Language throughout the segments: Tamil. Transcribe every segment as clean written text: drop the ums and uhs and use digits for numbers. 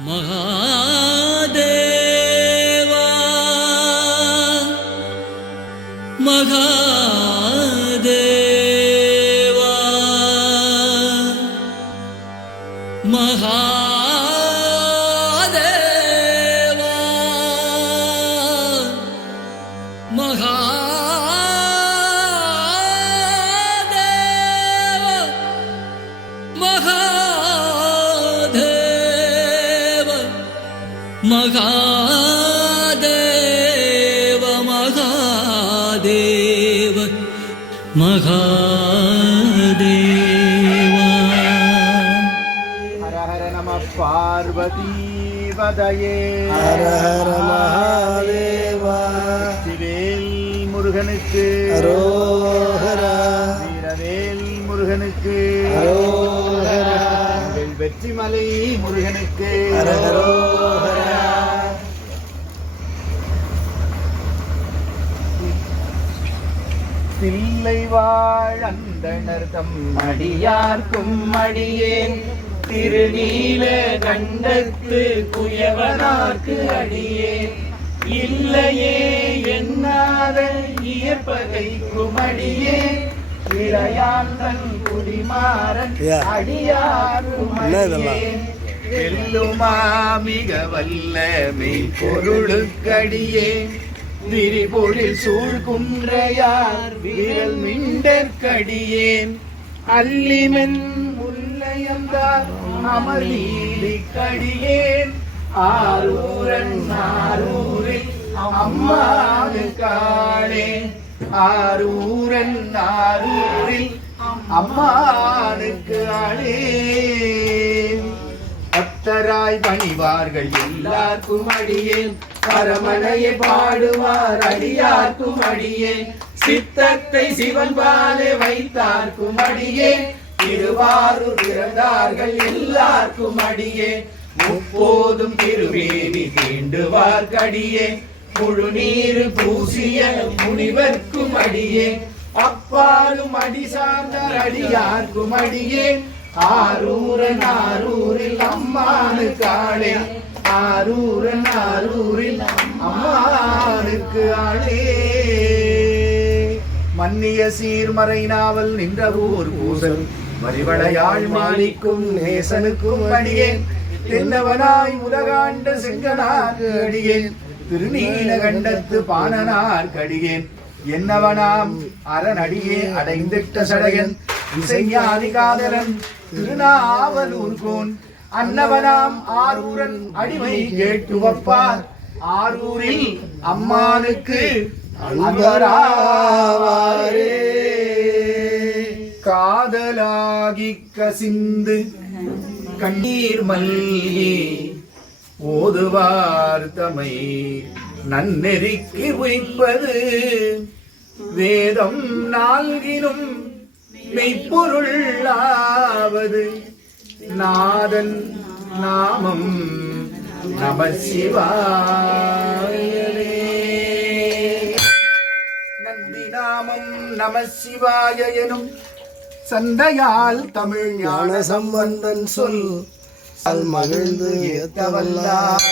महादेवा महादेवा महादेवा महादेव महादेव महादेव हर हर नमः पार्वती वदये हर हर महादेवा வெற்றிவேல் முருகனுக்கு அரோகரா வீரவேல் முருகனுக்கு அரோகரா வெற்றிமலை முருகனுக்கு அரஹரோகரா தில்லை வாழ் அந்தணர் தம் அடியார்க்கும் அடியேன் திருநீல கண்டத்து குயவனார்க்கு அடியேன் இல்லையே என்னாத இயற்பகைக்கும் அடியேன் இளையாந்தன் குடிமாறன் அடியார்க்கும் அடியேன் வெல்லுமா மிக வல்ல மெய்ப்பொருளுக்கடியேன் விரிபொழில் சூழ்குன்றையார் வீரல் மிண்டற்கடியேன் அல்லிமென் முல்லையந்தார் அமர்லீலிக்கடியேன் ஆரூரன் ஆரூரில் அம்மானு காளே ஆரூரன் ஆரூரில் அம்மானுக்கு ஆளே பக்தராய் பணிவார்கள் எல்லாருக்கும் அடியேன் பரமனையை பாடுவார் அடியார்க்கும் அடியேன் சித்தத்தை சிவன் பாலே வைத்தார்க்கும் அடியேன் திருவாரூர் பிறந்தார்கள் எல்லாருக்கும் அடியேன் முப்போதும் திருவேணி தீண்டுவார் கடியேன் முழு நீரு பூசிய முனிவர்க்கும் அடியேன் அப்பாலும் அடி சார்ந்தார் அடியார்க்கும் அடியேன் ஆரூரன் ஆரூரில் அம்மானு காளே ஆரூரன் ஆரூரில் அம்மானுக்கு ஆளே மன்னிய சீர்மறை நாவல் நின்ற ஊர் பூசல் மறிவளையாள் மாணிக்கும் நேசனுக்கும் அடியேன் தென்னவனாய் உலகாண்ட செங்கனார்க்கு அடியேன் திருநீலகண்டத்து பாணனார் கடியேன் என்னவனாம் அரணடியே அடைந்திட்ட சடையன் இசைஞானி காதலன் திருநாவலூர்கோன் அன்னவனாம் ஆரூரன் அடிமை கேட்டு வப்பார் ஆரூரில் அம்மானுக்கு அன்பராவாரே காதலாகி கசிந்து கண்ணீர் மல்கி ஓதுவார் தமை நன்னெறிக்கு உய்ப்பது வேதம் நான்கினும் மெய்ப்பொருளாவது நாதன் நாமம் நம சிவாயவே நந்தி நாமம் நம சிவாய எனும் சந்தையால் தமிழ் ஞான சம்பந்தன் சொல் அல் மகிழ்ந்து ஏத்தவல்லார்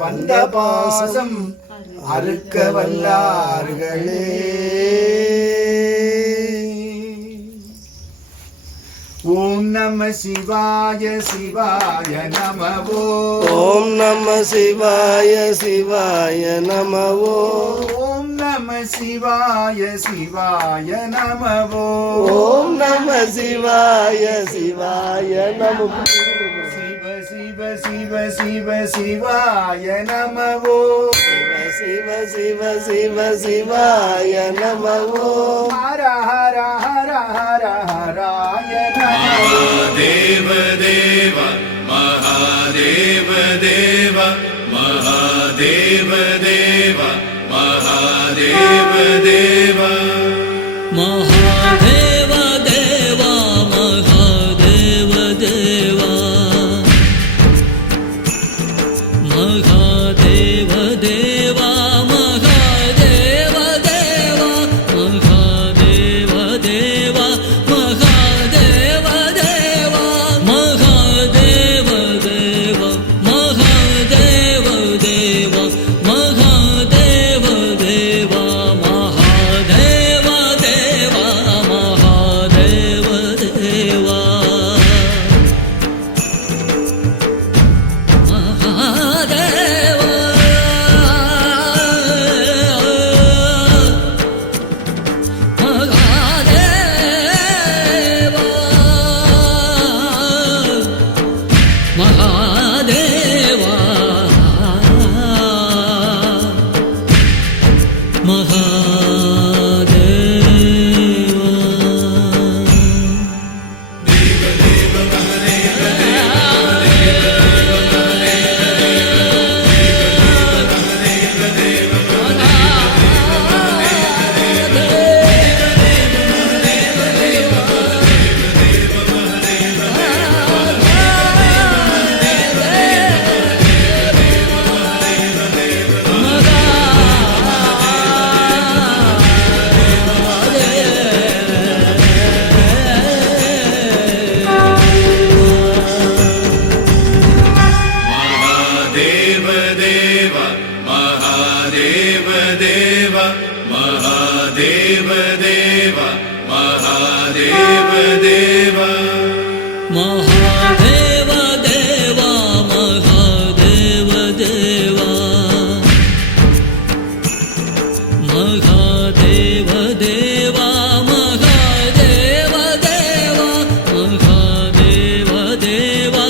வந்த பாசம் அறுக்க வல்லார்களே ஓம் நம சிவாய சிவாய நமவோ ஓம் நம சிவாய சிவாய நமவோ ஓம் நம சிவாய சிவாய நமவோ ஓம் நம சிவாய சிவாய நமவோ சிவ சிவ சிவ சிவ சிவாய நமவோ சிவ சிவ சிவ சிவாய நமவோ ஹர ஹர ஹர ஹர ஹராய நமவோ தேவ தேவ மகாதேவ தேவ மகாதேவ தேவ மகாதேவ தேவ महादेव देवा महादेव देवा महादेव देवा महादेव देवा महादेव देवा महादेव देवा महादेव देव महादेव देव महादेव देव महादेव देव महादेव देवा महादेव देवा महादेव देवा महादेव देवा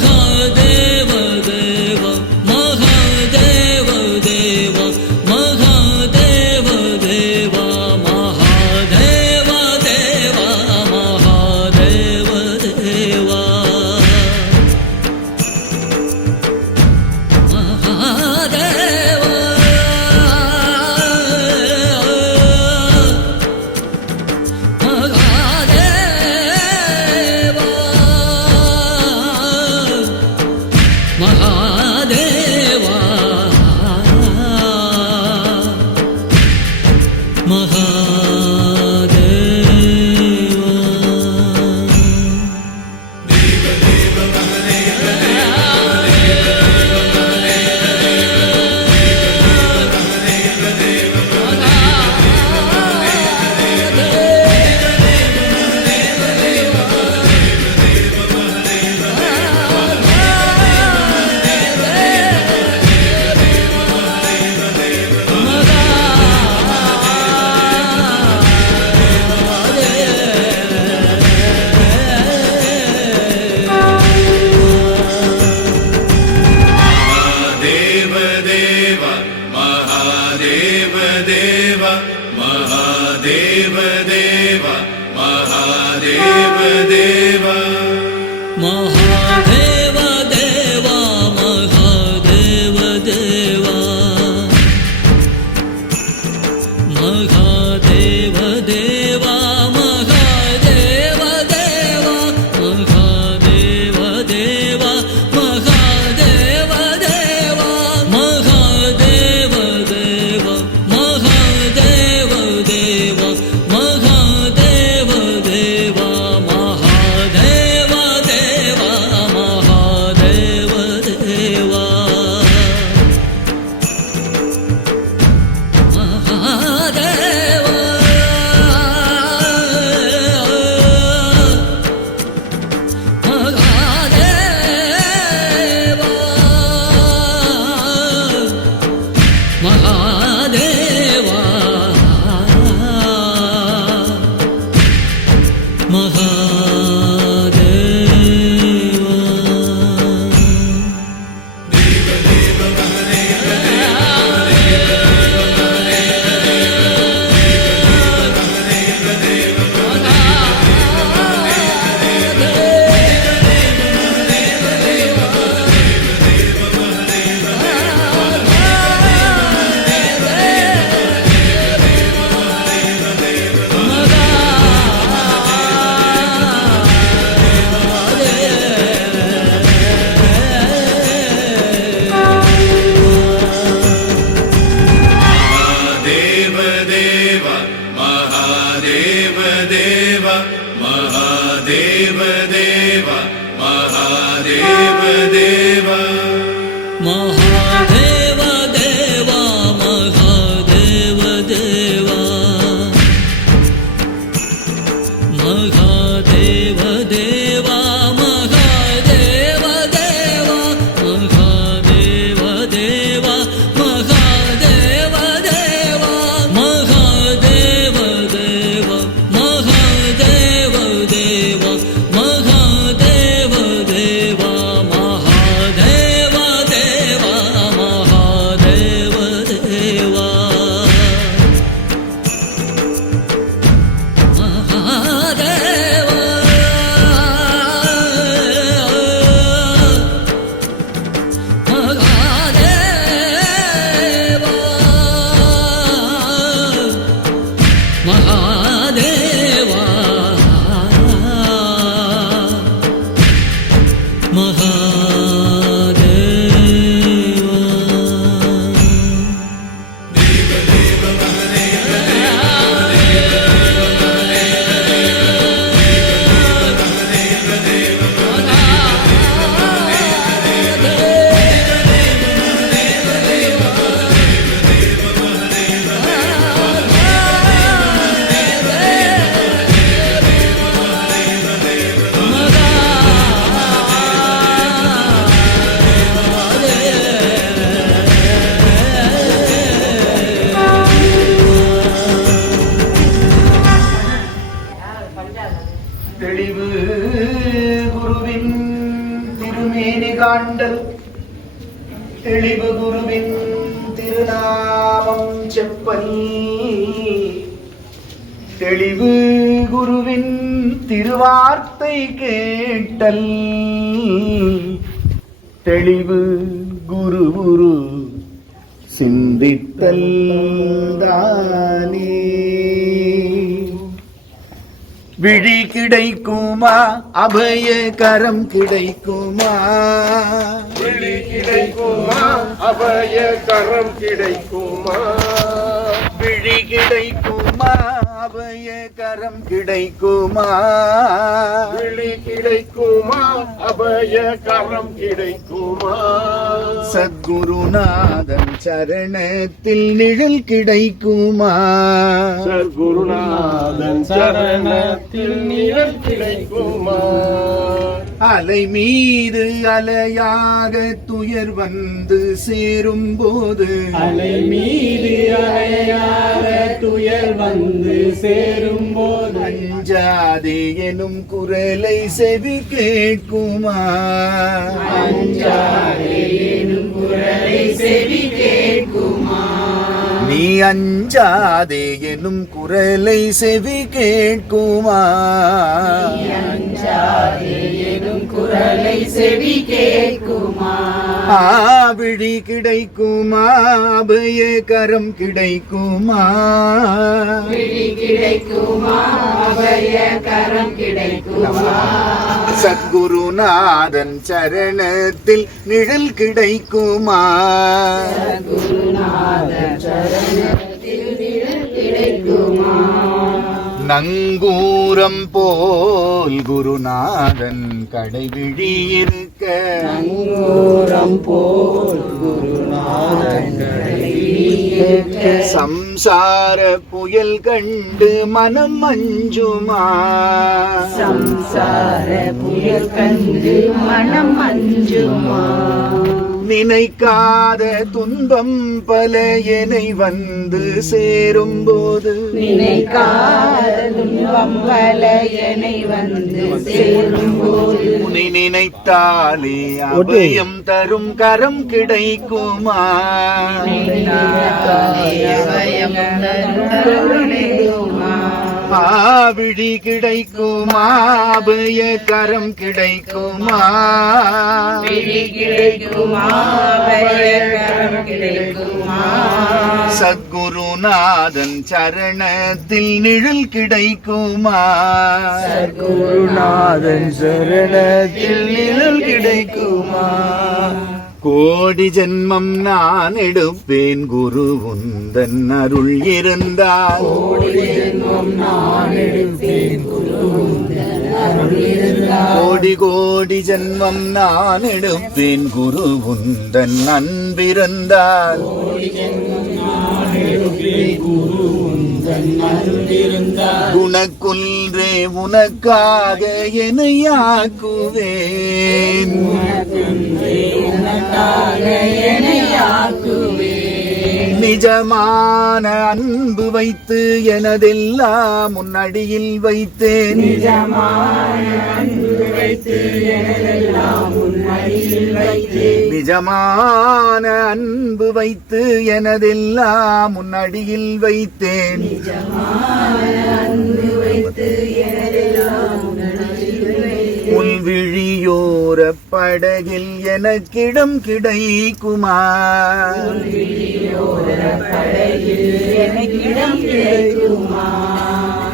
महादेव देवा महादेव देवा महादेव देवा महादेव देवा महादेव देवा महादेव देवा महादेव देवा महादेव देव महादेव देव महादेव देव महादेव देवा महादेव देवा महादेव देवा महादेव देवा महादेव देवा महादेव देवा महादेव देवा महादेव देवा महादेव देवा महादेव देवा महादेव देवा महादेव देव महादेव देव महादेव देव महादेव देवा महादेव देवा महादेव देवा महादेव देवा महादेव देवा महादेव देवा महादेव देवा महादेव देवा महादेव देवा महादेव देवा கேட்டல் தெளிவு குருவின் திருநாமம் செப்பல் தெளிவு குருவின் திருவார்த்தை கேட்டல் தெளிவு குரு சிந்தித்தல் தானே. விழி கிடைக்குமா அபய கரம் கிடைக்குமா விழி கிடைக்குமா அபய கரம் கிடைக்குமா விழி கிடைக்குமா அபய கரம் கிடைக்குமா விழி கிடைக்குமா அபய கரம் கிடைக்குமா சத்குருநாதன் சரணத்தில் நிழல் கிடைக்குமா சத்குருநாதன் சரணத்தில் நிழல் கிடைக்குமா அலை மீது அலையாக துயர் வந்து சேரும் போது அலை மீது அலையாக துயர் வந்து சேரும் போது அஞ்சாதே எனும் குரலை செவி கேட்குமா அஞ்சாதே எனும் குரலை செவி கேட்குமா நீ அஞ்சாதே எனும் குரலை செவி கேட்குமா அஞ்சாதே எனும் குரலை செவி கேட்குமா விழி கிடைக்குமா அபய கரம் கிடைக்குமா விழி கிடைக்குமா அபய கரம் கிடைக்குமா சத்குருநாதன் சரணத்தில் நிழல் கிடைக்குமா குருநாதன் சரணத்தில் நிழல் கிடைக்குமா நங்கூரம் போல் குருநாதன் கடைவிழி இருக்க நங்கூரம் போல் குருநாதன் கடைவிழிக்க சம்சார புயல் கண்டு மனம் அஞ்சுமா சம்சார புயல் கண்டு மனம் அஞ்சுமா நினைக்காத துன்பம் பல என்னை வந்து சேரும் போது நினைக்காத துன்பம் பல என்னை வந்து சேரும் போது உன்னை நினைத்தாலே அபயம் தரும் கரம் கிடைக்குமா அபயம் தருணமா விழி கிடைக்குமா அபய கரம் கிடைக்குமா விழி கிடைக்குமா அபய கரம் கிடைக்குமா சத்குருநாதன் சரணத்தில் நிழல் கிடைக்குமா சத்குருநாதன் சரணத்தில் நிழல் கிடைக்குமா கோடி ஜென்மம் நான் எடுப்பேன் குரு உந்தன் அருள் இருந்தால் கோடி கோடி ஜென்மம் நான் எடுப்பேன் குரு உந்தன் அன்பிருந்தால் குணக்குன்றே உனக்காக என்னையாக்குவேன் நிஜமான அன்பு வைத்து எனதெல்லாம் முன்னடியில் வைத்தேன் நிஜமான அன்பு வைத்து எனதெல்லாம் முன்னடியில் வைத்தேன் உன் விழியோர படகில் எனக்கிடம் கிடைக்குமா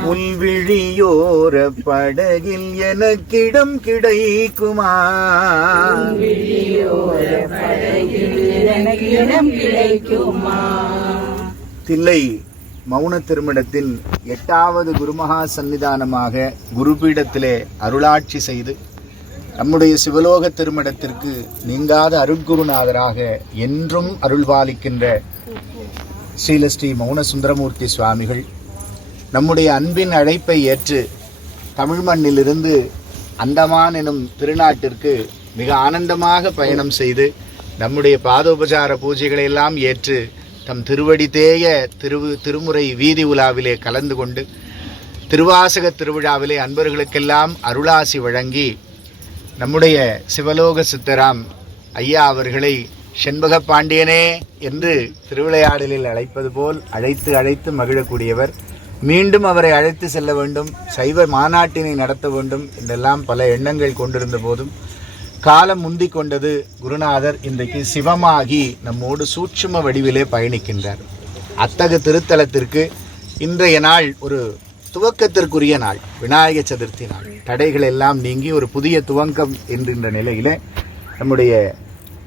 உன் விழியோர படகில் எனக்கிடம் கிடைக்குமா தில்லை மௌன திருமணத்தின் 8வது குருமகா சன்னிதானமாக குருபீடத்திலே அருளாட்சி செய்து நம்முடைய சிவலோக திருமணத்திற்கு நீங்காத அருட்குருநாதராக என்றும் அருள்பாலிக்கின்ற ஸ்ரீ மௌன சுந்தரமூர்த்தி சுவாமிகள் நம்முடைய அன்பின் அழைப்பை ஏற்று தமிழ் மண்ணிலிருந்து அந்தமான் எனும் திருநாட்டிற்கு மிக ஆனந்தமாக பயணம் செய்து நம்முடைய பாதோபசார பூஜைகளை எல்லாம் ஏற்று தம் திருவடி தேய திருமுறை வீதி உலாவிலே கலந்து கொண்டு திருவாசக திருவிழாவிலே அன்பர்களுக்கெல்லாம் அருளாசி வழங்கி நம்முடைய சிவலோக சித்தராம் ஐயா அவர்களை செண்பக பாண்டியனே என்று திருவிளையாடலில் அழைப்பது போல் அழைத்து அழைத்து மகிழக்கூடியவர். மீண்டும் அவரை அழைத்து செல்ல வேண்டும், சைவ மாநாட்டினை நடத்த வேண்டும் என்றெல்லாம் பல எண்ணங்கள் கொண்டிருந்த போதும் காலம் முந்தி கொண்டது. குருநாதர் இன்றைக்கு சிவமாகி நம்மோடு சூட்சும வடிவிலே பயணிக்கின்றார். அத்தகு திருத்தலத்திற்கு இன்றைய நாள் ஒரு துவக்கத்திற்குரிய நாள், விநாயக சதுர்த்தி நாள். தடைகள் எல்லாம் நீங்கி ஒரு புதிய துவக்கம் என்கின்ற நிலையிலே நம்முடைய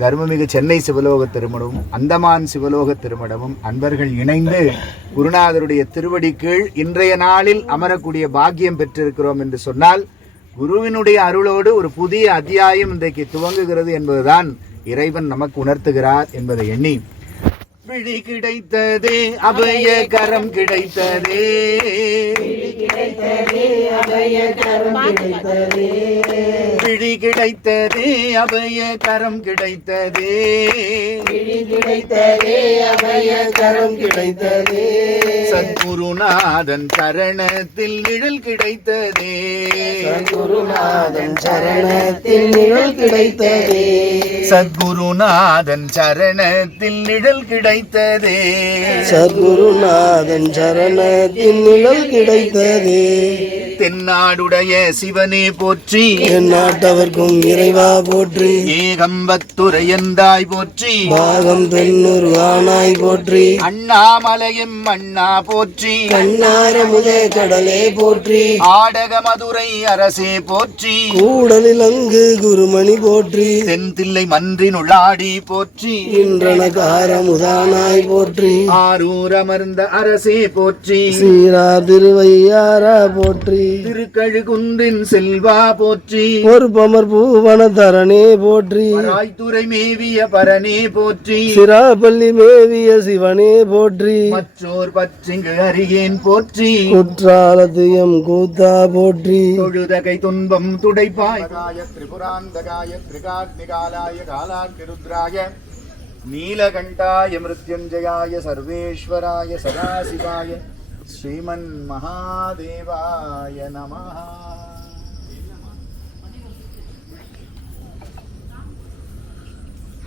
தர்மமிகு சென்னை சிவலோக திருமணமும் அந்தமான் சிவலோக திருமணமும் அன்பர்கள் இணைந்து குருநாதருடைய திருவடி கீழ் இன்றைய நாளில் அமரக்கூடிய பாக்கியம் பெற்றிருக்கிறோம் என்று சொன்னால் குருவினுடைய அருளோடு ஒரு புதிய அத்தியாயம் இன்றைக்கு துவங்குகிறது என்பதுதான் இறைவன் நமக்கு உணர்த்துகிறார் என்பதை எண்ணி, விழி கிடைத்ததே அபய கரம் கிடைத்ததே, விழி கிடைத்ததே அபய கரம் கிடைத்ததே, சத்குருநாதன் சரணத்தில் நிழல் கிடைத்ததே, சத்குருநாதன் சரணத்தில் நிழல் கிடைத்ததே, சத்குருநாதன் சரணத்தின் நிழல் கிடைத்ததே. தென்னாடுடைய சிவனே போற்றி, எந்நாட்டவர்க்கும் இறைவா போற்றி, ஏகம்பத்துரையந்தாய் போற்றி, பாகம் பெண்ணூர் ஆனாய் போற்றி, அண்ணாமலையும் அண்ணா போற்றி, கண்ணார முதே கடலே போற்றி, ஆடக மதுரை அரசே போற்றி, கூடலில் அங்கு குருமணி போற்றி, தென்தில்லை மன்றினுள்ளாடி போற்றி, இன்றனகார முதானாய் போற்றி, ஆரூர் அமர்ந்த அரசே போற்றி, சீரா திருவையாரா போற்றி, திருக்கழுகுன்றின் செல்வா போற்றி, ஒரு பமர் பூவன தரணே போற்றி, ராய்த்துறை மேவிய பரனே போற்றி, சிராப்பள்ளி மேவிய சிவனே போற்றி, மற்றோர் பற்றிங்கு அறியேன் போற்றி, குற்றாலத்தியம் கூத்தா போற்றி, தொழுதகை துன்பம் துடைப்பாய் திரிபுராந்தகாய திரிகாக்னிகாலாய காலாக்கிருத்ராய நீலகண்டாய மிருத்யுஞ்சயாய சர்வேஸ்வராய சதாசிவாய ஸ்ரீமன் மகாதேவாய நமஹ.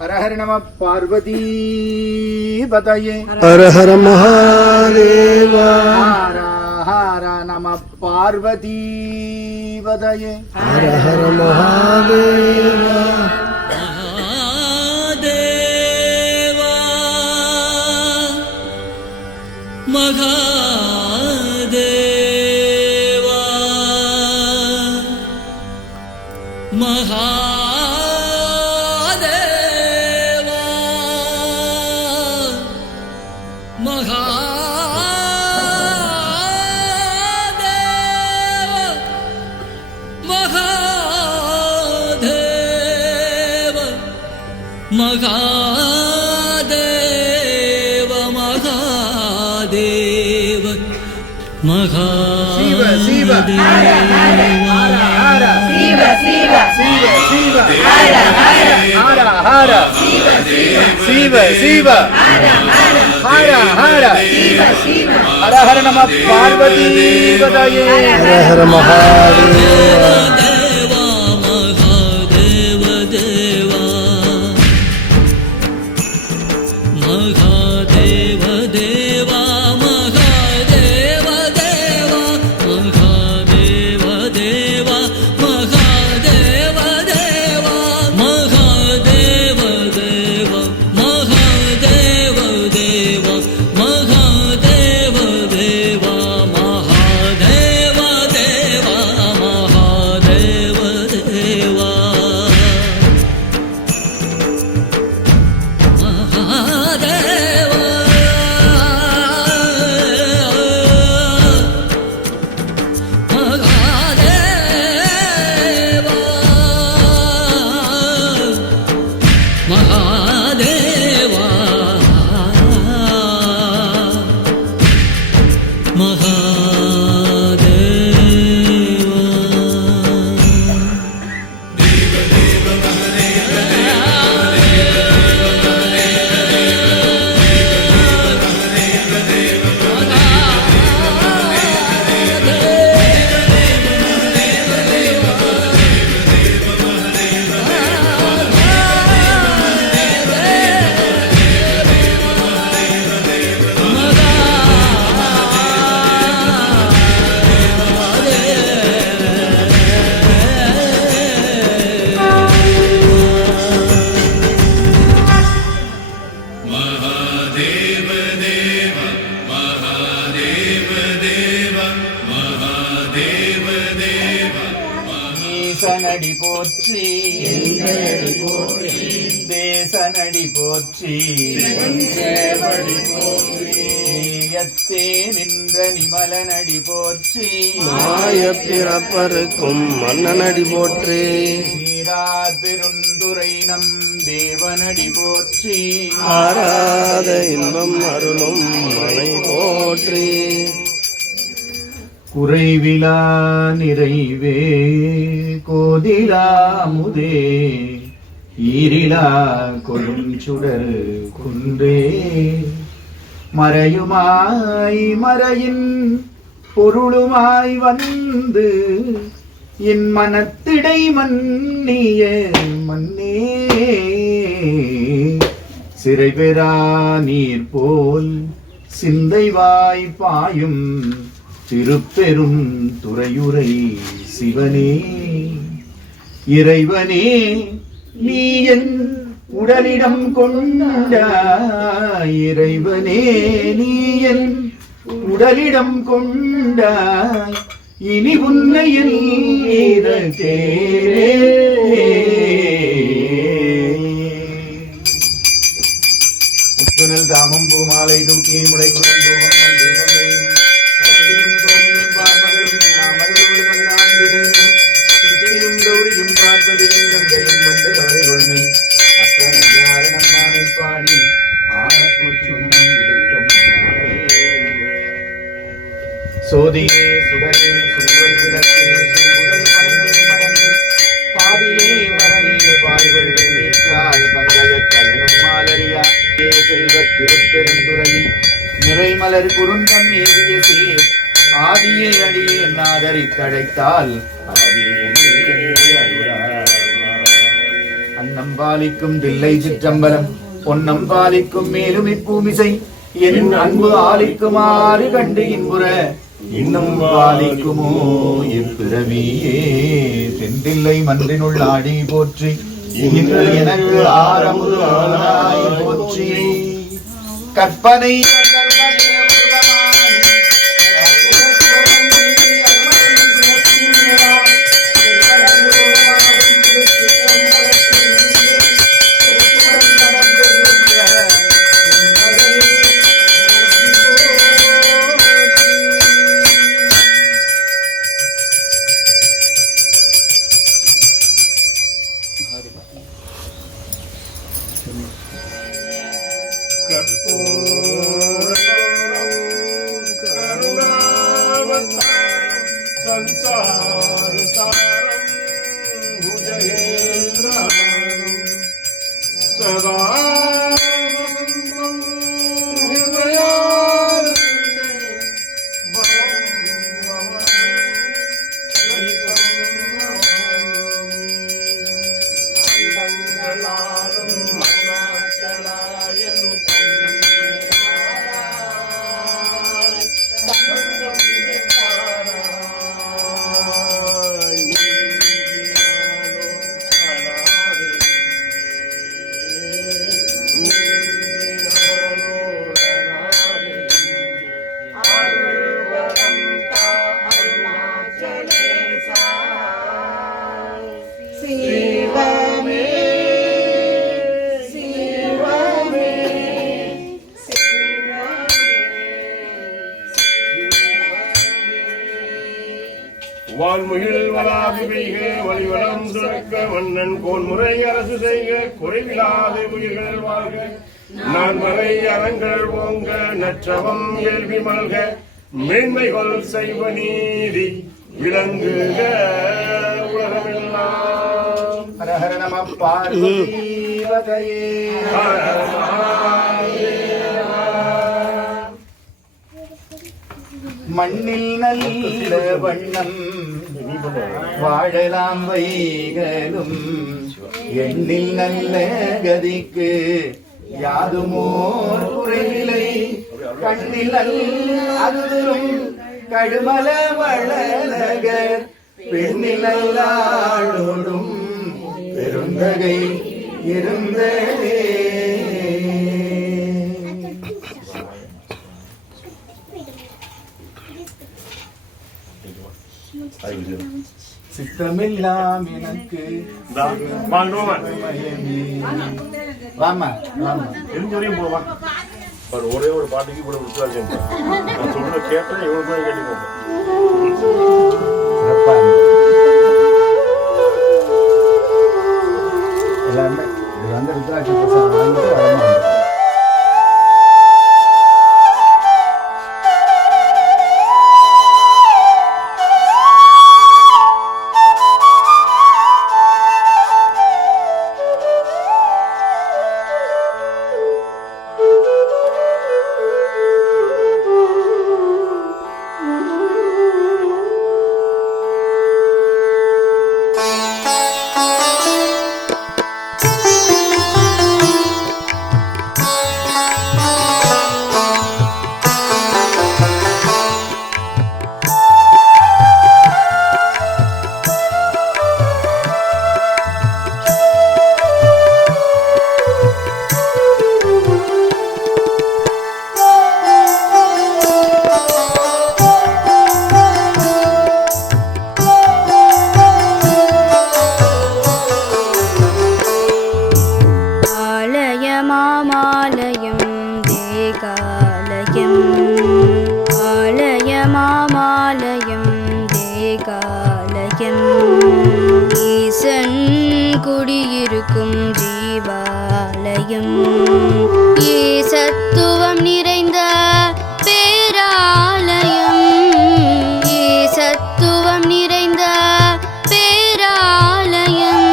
ஹர ஹர நம பார்வதி பதயே, ஹர ஹர மகாதேவா, ஹர ஹர நம பார்வதி பதயே, ஹர ஹர மகாதேவா, மகாதேவா மகாதேவா மகாதேவா மகாதேவ மகாதேவ சிவ சிவ சிவ சிவ ஹர ஹர ஹர ஹர நம பார்வதி பதயே, ஹர ஹர மகாதேவா, போற்றி தேசனடி போற்றி நீயத்தே நின்ற நிமலனடி போற்றி மாய பிறப்பருக்கும் மன்னனடி போற்றி சீரார் பெருந்துரை நம் தேவனடி போற்றி ஆராத இன்பம் அருளும் மனை போற்றி குறைவிலா நிறைவே கோதிலா முதே ஈரிலா கொழுஞ்சுடர் குன்றே மறையுமாய் மறையின் பொருளுமாய் வந்து என் மனத்திடை மன்னிய மன்னே சிறைபெறா நீர் போல் சிந்தைவாய் பாயும் திருப்பெரும் துறையுரை சிவனே இறைவனே நீ என் உடலிடம் கொண்டாய் இறைவனே நீ என் உடலிடம் கொண்டாய் இனி உன்னையில் கேளே முத்துனல் தாமம் பூமாலை தூக்கி முளைக்குடன் தூவங்கள் தெய்வங்களின் சக்தியும் சோமியும் பார்மகளும் மகளும் மன்னாண்டிகளும் சித்தியும் கௌரியும் பார்ப்பதியும் கங்கையும் வந்து கவலை கொள்மை அத்தனையார நம்மானை பாடி ஆனக்குச்சுண்ணம் இருக்கும் சோதியே சுடரே சுடுவல் விளக்கே சுடுகுடல் பனைமுறை மடங்கு பாவியே வரணியே பாய்கொள் நீக்காய் பங்கய கலினும் மாலரியா செல்வத் திருப்பெருந்துறையில் நிறைமலர் குறுந்தம் ஏறிய சீர் ஆதியே அடியே நாதரித்தழைத்தால் அன்னம் பாலிக்கும் தில்லை சிற்றம்பலம் பொன்னம் பாலிக்கும் மேலும் இப்பூமிசை என் அன்பு ஆலிக்குமாறு கண்டு இன்புற இன்னும் பாலிக்குமோ இப்பிறவியே தென்தில்லை மன்றினுள் ஆடி போற்றி இன்று எனக்கு ஆரமுது ஆனாய் போற்றி கற்பனை வான்முகில் வளாது பெய்க வழிவளம் சுரக்க மன்னன் கோன்முறை அரசு செய்க குறைவிலாது உயிர்கள் வாழ்க நான்மறை அறங்கள் ஓங்க நற்றவம் இயல்பி மல்க மேன்மைகள் செய்வ நீதி விளங்குக உலகமெல்லாம். ஹர நம பார்வதீவதயே மண்ணில் நல்ல வண்ணம் வாழலாம் வைகளும் எண்ணில் நல்ல கதிக்கு யாதுமோர் குறைவிலை கண்ணில் அதுரும் கடுமல வளநகர் பெண்ணில் நல்லாளோடும் பெருந்தகை இருந்ததே. சித்தமெல்லாம் எனக்கு வாமா வாமா தெரிஞ்ச வரையும் போவான். ஒரே ஒரு பாட்டுக்கு கூட விசுவாசம் நான் சொல்ற கேட்டேன் எவ்வளவு தான் கேட்டு போங்க. எல்லாருமே இது வந்து ருத்ராட்ச பிரசாதம் வாங்கிட்டு வரமா. ஈசன் குடியிருக்கும் ஜீவாலயம் ஈசத்துவம் நிறைந்த பேராலயம் ஈசத்துவம் நிறைந்த பேராலயம்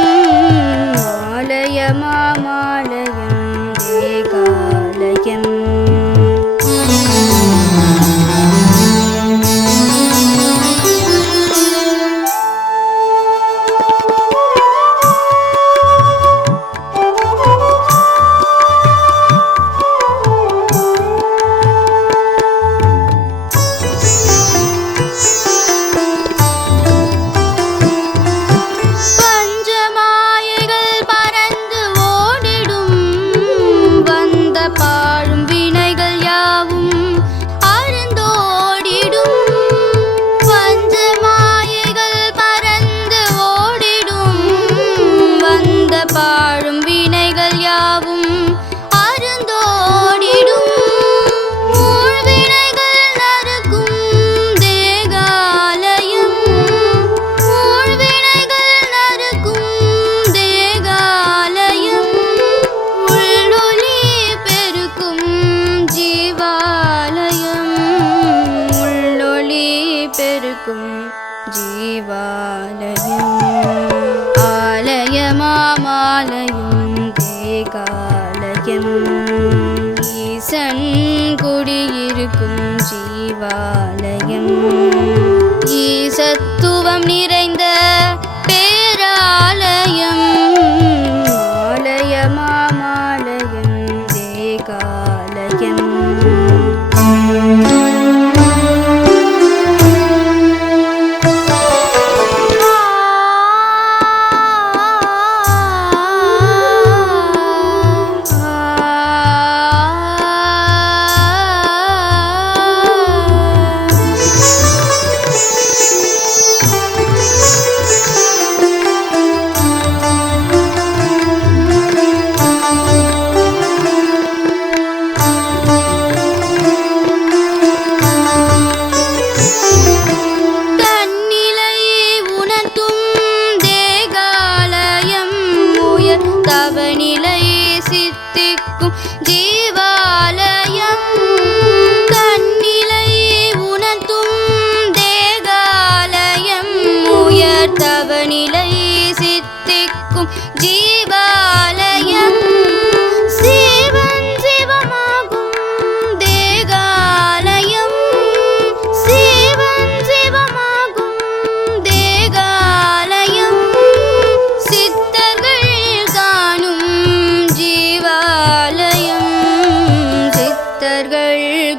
ஆலயமாமாலயம் தேகாலயம் ஜீவாலயம் ஆலயமாமாலயம் தேகாலயம் ஈசன் குடியிருக்கும் ஜீவாலயம் ஈசத்துவம் நிறைந்த பேராலயம் ஆலயமாமாலயம் தேகாலயம் தவநிலை சித்திக்கும் ஜீவாலயம் தன்னிலை உணர்த்தும் தேகாலயம் உயர் தவநிலை சித்திக்கும் ஜீவாலயம் சிவன் சிவமாகும் தேகாலயம் சிவன் சிவமாகும் தேகாலயம் சித்தர்கள்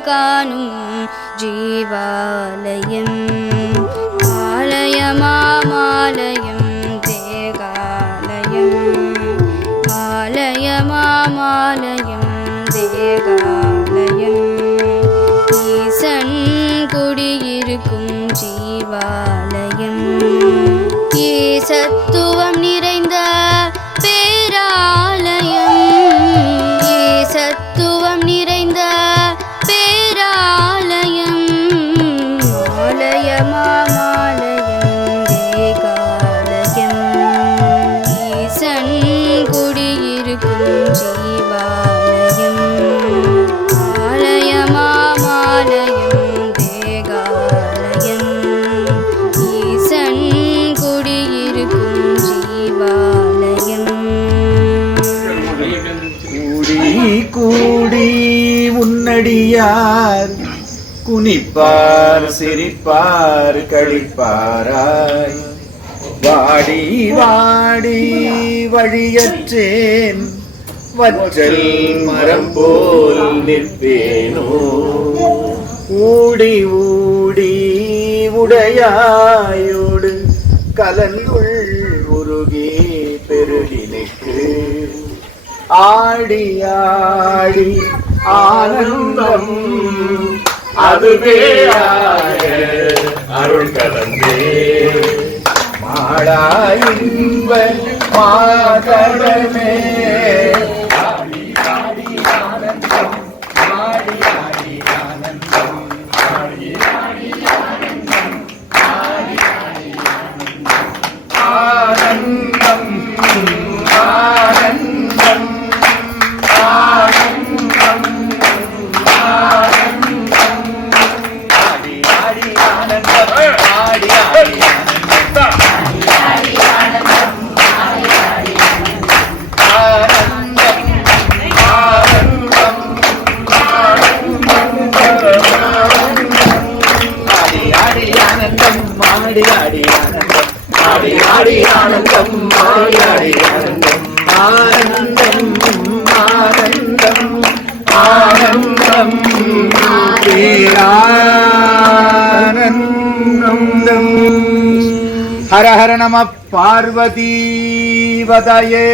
காணும் ஜீவாலயம் ஆலயமாமாலயம் தேகாலயம் ஆலயமாமாலயம் தேகாலயம் ஈசன் குடியிருக்கும் ஜீவாலயம் ஜீவாலயம் ஆலயமாமாலயம் தேகாலயம் ஈசன் குடியிருக்கும் ஜீவாலயம் கூடி கூடி உன்னடியார் குனிப்பார் சிரிப்பார் கழிப்பாராய் வாடி வாடி வழியற்றேன் வற்றல் மரம் போல் நிற்பேனோ ஊடி ஊடி உடையாயோடு கலந்துள் உருகி பெருகினுக்கு ஆடி ஆடி ஆனந்தம் அதுவே அருள் கலந்தே மாடா இன்ப மாதடமே ஆடி ஆடி ஆனந்தம் ஆடி ஆடி ஆனந்தம் ஆடி ஆடி ஆனந்தம் ஆடி ஆடி ஆனந்தம் ஆனந்தம் ஆனந்தம் ஆனந்தம் ஆடி ஆடி ஆனந்தம் ஆடி ஆடி ஆடி ஆடி ஆனந்தம் ஆடி ஆடி ஆனந்தம் ஆனந்தம் ஆனந்தம் ஆனந்தம் ஆனந்தம் ஹர ஹர நம பார்வதி வதயே